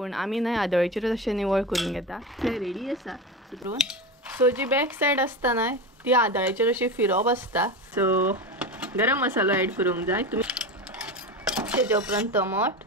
पण आम्ही नाही आदळेचेरूच अशें निवळ करून घेता. ते रेडी आसा करून. सो जी बॅक सायड आसता न्हय ती आदळेचेर अशी फिरप आसता. सो गरम मसालो ऍड करूंक जाय तुमी. तेच्या उपरांत टमाट.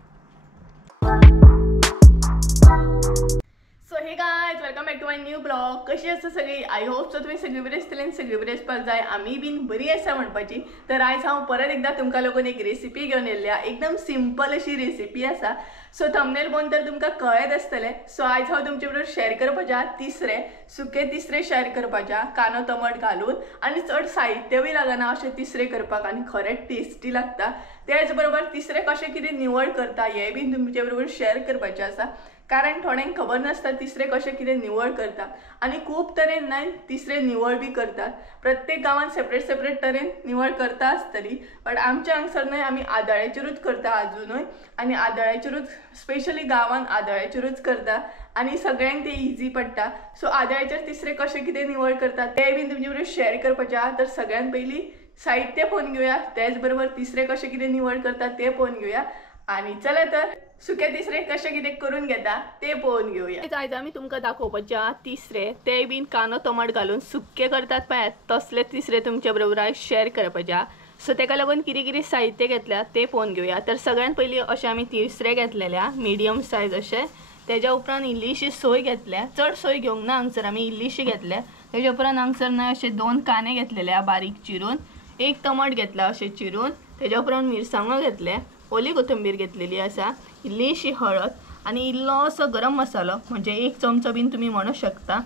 So hey guys welcome back to my new blog. कशी आसा सगळी? आय होप सो तुम्ही सगळी बरी आसतली आनी सगळी बरी आसपाक जाय. आमी बीन बरी आसा म्हणपाची. तर आयज हांव परत एकदा तुमकां लागून एक रेसिपी घेवन येयल्या. एकदम सिंपल अशी रेसिपी आसा. सो थंबनेल पळोवन तर तुमकां कळत आसतलें. सो आयज हांव तुमचे बरोबर शेअर करपाचें सुके तिसरे शेअर करपाचें कांदो टमाट घालून आनी चड साहित्य बी लागना अशें तिसरे करपाक आनी खरेंच टेस्टी लागता. तेच बरोबर तिसरे कशें कितें निवळ करता हे बीन तुमचे बरोबर शेअर करपाचें आसा. कारण थोड्यांक खबर नासता तिसरे कशें कितें निवळ करता आनी खूब तरेन न्हय तिसरे निवळ बी करतात. प्रत्येक गांवांत सेपरेट तरेन निवळ करता आसतली. बट आमच्या हांगसर न्हय आमी आदळेचेरूच करता आजुनूय आनी आदळेचेरूच स्पेशली गांवांत आदळेचेरूच करता आनी सगळ्यांक ते इजी पडटा. सो आदळेचेर तिसरे कशें कितें निवळ करता ते बीन तुमचे बरोबर शेअर करपाचें आहा. तर सगळ्यांत पयलीं साहित्य पळोवन घेवया. तेच बरोबर तिसरे कशें कितें निवळ करता ते पळोवन घेवया. आणि चला तर सुके तिसरे कशें कितें करून घेता ते पळोवन घेवया. आयज आमी तुमकां दाखोवपाचे आहा तिसरे ते बीन कांदो टमाट घालून सुके करतात पळय तसले तिसरे तुमच्या बरोबर आयज शेअर करपाचे आहा. सो तेका लागून कितें कितें साहित्य घेतल्या ते पळोवन घेवया. तर सगळ्यांत पयलीं अशें आमी तिसरे घेतलेल्या मिडियम सायज अशें. तेज्या उपरांत इल्लीशी सोय घेतल्या. चड सोय घेवंक ना हांगसर आमी इल्लीशी घेतल्या. तेज्या उपरांत हांगसर न्हय अशे 2 कांदे घेतलेले बारीक चिरून. 1 टमाट घेतला अशें चिरून. तेज्या उपरांत मिरसांगो घेतल्या. ओली कोथंबीर घेतलेली आसा. इल्लीशी हळद आनी इल्लोसो गरम मसालो म्हणजे 1 चमचो बीन तुमी म्हणू शकता.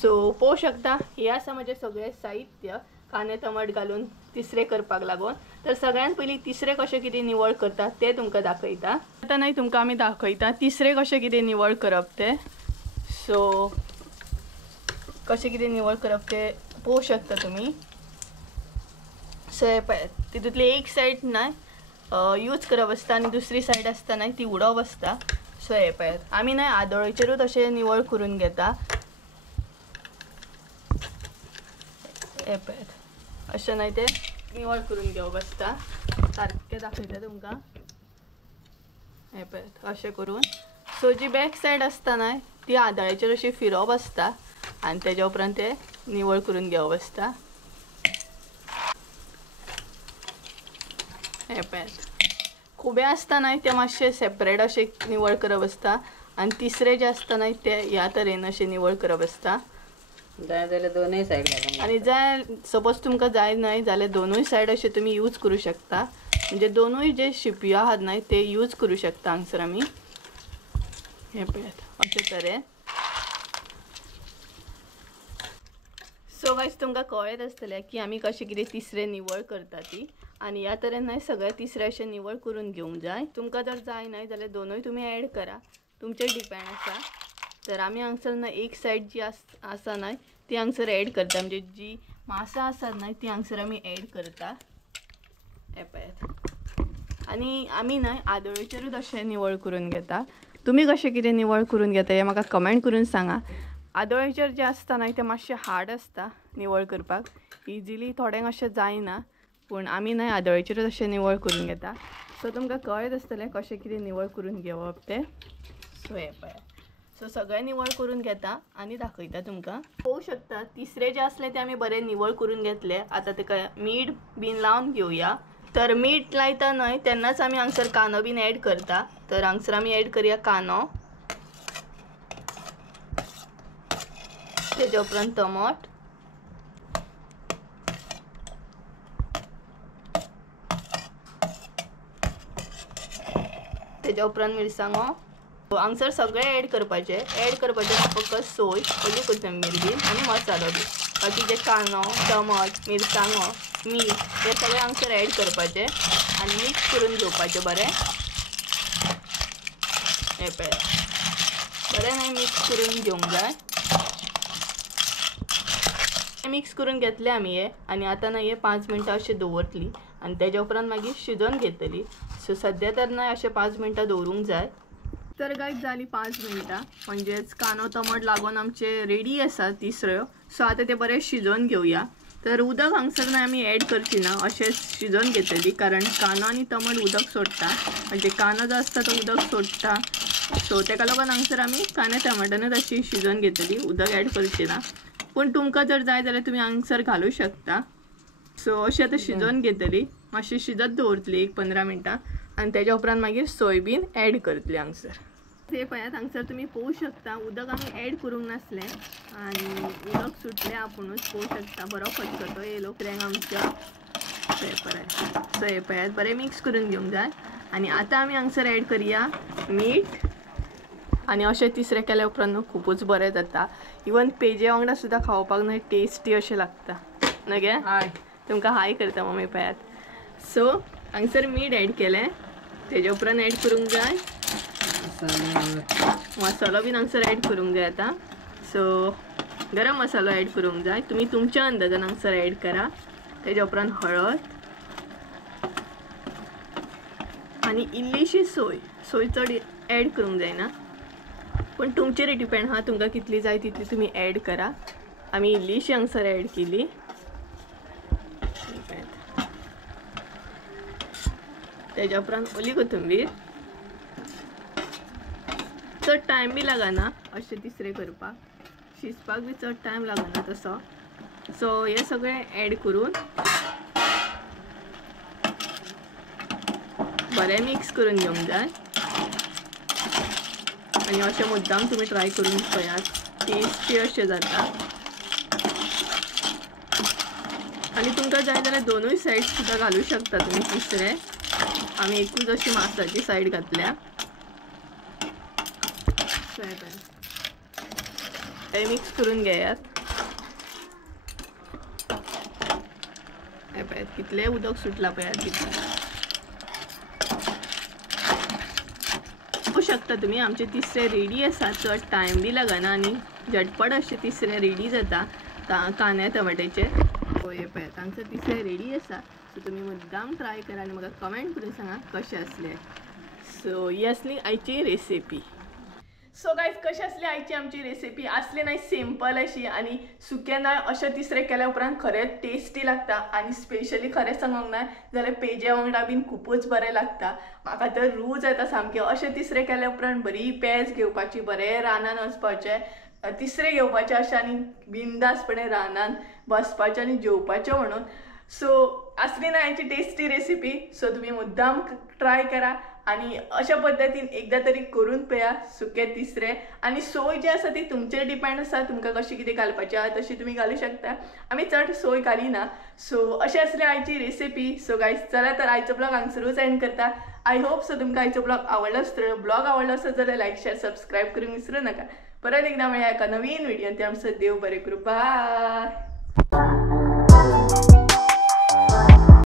सो पळोवंक शकता हे आसा म्हजे सगळे साहित्य कांदे टमाट घालून तिसरे करपाक लागून. तर सगळ्यांत पयलीं तिसरे कशें कितें निवळ करतात ते तुमकां दाखयता. आतां न्हय तुमकां आमी दाखयता तिसरे कशें कितें निवळ करप ते. सो कशें कितें निवळ करप ते पळोवंक शकता तुमी. सो हे पळय तितूंतली एक सायड न्हय यूज करप आसता आनी दुसरी सायड आसता न्हय ती उडोवप आसता. सो हे पळय आमी न्हय आदळेचेरूच अशें निवळ करून घेता. हे पळय अशें न्हय ते निवळ करून घेवप आसता. सारकें दाखयता तुमकां. हे पळय अशें करून. सो जी बॅक सायड आसता न्हय ती आदळेचेर अशी फिरप आसता आनी तेज्या उपरांत ते निवळ करून घेवप आसता. हे पळय खुबे आसता न्हय ते मातशे सेपरेट अशें निवळ करप आसता आनी तिसरे जे आसता न्हय ते ह्या तरेन अशें निवळ करप आसता. जाय जाल्यार दोनूय सायड घालूंक आनी जाय सपोज तुमकां जाय न्हय जाल्यार दोनूय सायड अशें तुमी यूज करूं शकता. म्हणजे दोनूय जे शिपयो आहात न्हय ते यूज करूं शकता हांगसर आमी. हे पळय अशे तरेन. सो गायज तुमकां कळत आसतलें की आमी कशें कितें तिसरे निवळ करता ती. आनी ह्या तरेन न्हय सगळे तिसरे अशें निवळ करून घेवंक जाय. तुमकां जर जाय न्हय जाल्यार दोनूय तुमी ऍड करा. तुमचेर डिपेंड आसा. तर आमी हांगसर न्हय एक सायड जी आसा न्हय ती हांगसर ऍड करता. म्हणजे जी मांसां आसात न्हय ती हांगसर आमी ऍड करता. हे पळय आनी आमी न्हय आदळेचेरूच अशें निवळ करून घेता. तुमी कशें कितें निवळ करून घेता हें म्हाका कमेंट करून सांगा. आदळेचेर जे आसता न्हय ते मातशें हार्ड आसता निवळ करपाक. इजिली थोड्यांक अशें जायना. पूण आमी न्हय आदळेचेरूच अशें निवळ करून घेता. सो तुमकां कळत आसतलें कशें कितें निवळ करून घेवप ते. सो हे पळय सो सगळें निवळ करून घेता आनी दाखयता तुमकां. पळोवंक शकता तिसरे जे आसले ते आमी बरें निवळ करून घेतले. आतां तेका मीठ बीन लावन घेवया. तर मीठ लायता न्हय तेन्नाच आमी हांगसर कांदो बीन ऍड करता. तर हांगसर आमी ऍड करया कांदो. तेज्या उपरांत टमाट. तेज्या उपरांत मिरसांगो. हांगसर सगळे ऍड करपाचे फक्त सोय ओली कोथंबीर बीन आनी मसालो बी. बाकीचे कांदो टमाट मिरसांगो मीठ हे सगळे हांगसर ऍड करपाचे आनी मिक्स करून घेवपाचे बरें. हे पळय बरें न्हय मिक्स करून घेवंक जाय. मिक्स करून घेतले आमी हे आनी आतां न्हय हे 5 मिनटां अशी दवरतली आनी तेज्या उपरांत मागीर शिजोवन घेतली. सो सद्या तर न्हय अशें 5 मिनटां दवरूंक जाय. तर गायज जाली 5 मिनटां म्हणजेच कांदो टमाट लागून आमचे रेडी आसा तिसऱ्यो. सो आतां ते बरें शिजोवन घेवया. तर उदक हांगसर न्हय आमी ऍड करची ना अशेंच शिजोवन घेतली. कारण कांदो आनी टमाट उदक सोडटा म्हणजे कांदो जो आसता तो उदक सोडटा सो तेका लागून हांगसर आमी कांदे टमाटानूच अशी शिजोवन घेतली, उदक ॲड करची ना. पण तुमकां जर जाय जाल्यार तुमी हांगसर घालूं शकता. सो अशी आतां शिजोवन घेतली, मातशी शिजत दवरतली 1-15 मिनटां आनी तेज्या उपरांत मागीर सोयबीन ॲड करतली हांगसर. ते पळयात हांगसर तुमी पळोवंक शकता उदक आमी ॲड करूंक नासलें आनी उदक सुटलें आपुणूच पळोवंक शकता. बरो खतखतो येयलो कित्याक आमच्या सो हे पळयात बरें मिक्स करून घेवंक जाय. आनी आतां आमी हांगसर ॲड करया मीठ आनी अशें तिसरें केल्या उपरांत न्हू खूबच बरें जाता. इवन पेजे वांगडा सुद्दां खावपाक न्हू टेस्टी अशें लागता न्हू गे. तुमकां हाय करता मम्मी पळयात. सो हांगसर मीठ ॲड केलें, तेज्या उपरांत ॲड करूंक जाय मसालो बीन हांगसर ॲड करूंक जाय आतां. सो गरम मसालो ॲड करूंक जाय, तुमी तुमच्या अंदाजान हांगसर ॲड करा. तेज्या उपरांत हळद आनी इल्लीशी सोय चड ॲड करूंक जायना, पण तुमचेर डिपेंड हा तुमकां कितली जाय तितली तुमी ॲड करा. आमी इल्लीशी हांगसर ॲड केली. तेज्या उपरांत ओली कोथंबीर. चड टायम बी लागना अशें तिसरें करपाक, शिजपाक बी चड टायम लागना तसो. सो हे सगळें ॲड करून बरें मिक्स करून घेवंक जाय. आनी अशें मुद्दाम तुमी ट्राय करून पळयात, टेस्टी अशें जाता. आनी तुमकां जाय जाल्यार दोनूय सायड सुद्दां घालूं शकता तुमी तिसरें. आमी एकूच अशी मांसाची सायड घातल्या. हे मिक्स करून घेयात. हे पळयात कितलें उदक सुटला पळयात भितर. पळोवंक शकता तुमी आमचे तिसरें रेडी आसा. चड टायम बी लागना आनी झटपट अशें तिसरें रेडी जाता कांदे टमाट्याचें. हे पळयात हांगसर तिसरें रेडी आसा. सो तुमी मुद्दाम ट्राय करा आनी म्हाका कमेंट करून सांगा कशें आसलें. सो ही आसली आयची रेसिपी. सो गायज कशी आसली आयची आमची रेसिपी. आसली नाही सिंपल अशी आनी सुकें नाय अशें तिसरें केल्या उपरांत खरेंच टेस्टी लागता. आनी स्पेशली खरें सांगूंक नाय जाल्यार पेजे वांगडा बीन खूबच बरें लागता. म्हाका तर रूच येता सामकें. अशें तिसरें केल्या उपरांत बरी पेज घेवपाची, बरें रानान वचपाचें, तिसरें घेवपाचें अशें आनी बिंदासपणे रानान बसपाचें आनी जेवपाचें म्हणून. सो आसली ना हाची टेस्टी रेसिपी. सो तुमी मुद्दाम ट्राय करा आनी अशा पद्दतीन एकदा तरी करून पळया सुकें तिसरें. आनी सोय जी आसा ती तुमचेर डिपेंड आसा, तुमकां कशी कितें घालपाचें आहा तशी तुमी घालूं शकता. आमी चड सोय घालिना. सो अशें आसली आयची रेसिपी. सो गायज चला तर आयचो ब्लॉग हांगसरूच एंड करता. आय होप सो तुमकां आयचो ब्लॉग आवडलो आसतलो. ब्लॉग आवडलो आसत जाल्यार लायक शेअर सबस्क्राईब करूंक विसरू नका. परत एकदा मेळया एका नवीन व्हिडिओन. ते आमचं देव बरें करूं. बाय.